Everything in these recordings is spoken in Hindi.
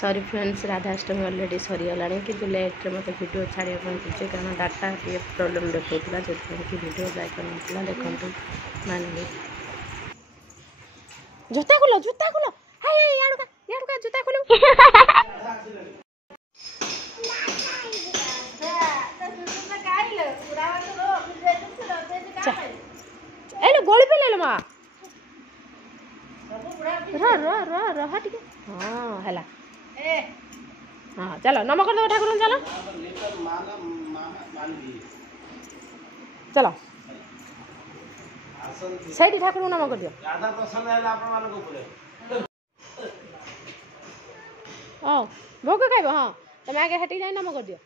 सॉरी फ्रेंड्स राधाष्टमी अलरेडी सरीगला कि लेट्रे मत वीडियो छाड़िया पड़े कारण डाटा टे प्रोब्लेम देखा जो वीडियो जाकर देखते मानी जूता खोल जूता खोल गोली पे ले लो माँ रहा ठीक हाँ है हाँ चलो नम कर दो ठाकुर चलो चलो सही ठाकुर नम कर दियो हाँ भोग खाइब हाँ तुम आगे हेटी जाए नम कर दियो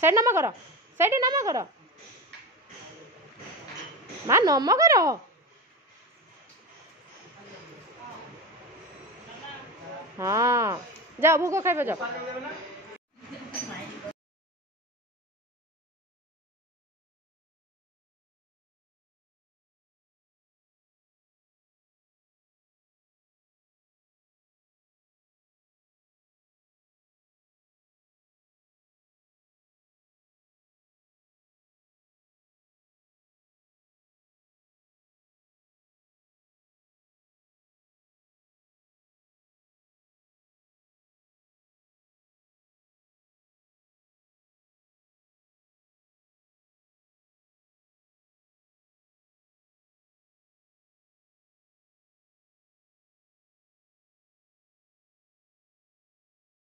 सही नम कर माँ नम कर हाँ जाओ भोग खाइब जाओ।